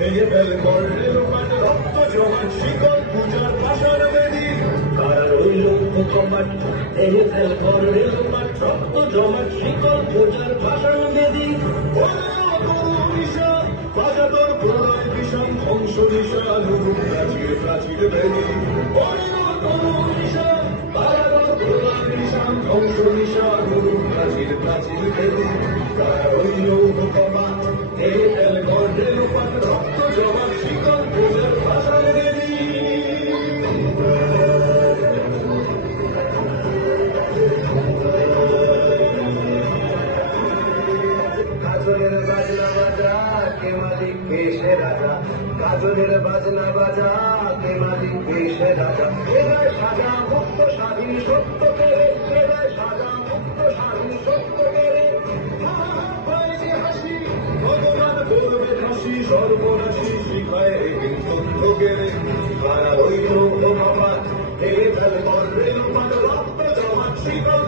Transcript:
ভেঙে ফেল করলে লোপাট রক্ত জমাট শিকল পূজার পাশার বেদি কারা রইল কপাট ভেঙে ফেল করলে লোপাট রক্ত জমাট শিকল পূজার পাশার বেদি বাজা তোর প্রলয় বিষম ধ্বংস নিশা নুরুপ প্রাচীর প্রাচীর বেদি ধ্বংস নিশা নুরুপ প্রাচীর প্রাচীর বেদি কারা রইল কপাট ভেঙে ফেল করলে লোপাট রক্ত জমাট শিকল পূজার পাশার বেদি গাজনের বাজনা বাজা কে মালিক কে সে রাজা গাজনের বাজনা বাজা কে মালিক কে সে রাজা এরাই সাজা মুক্ত স্বাধীন সত্য পেরে এরাই সাজা মুক্ত স্বাধীন সত্য পেরে হাসি ভগবান করবে হাসি সর্বনাশী শিখায় তথ্য কেড়ে কারা হইল ভগবান ভেঙে ফেল করবে রক্ত জমাট শিখা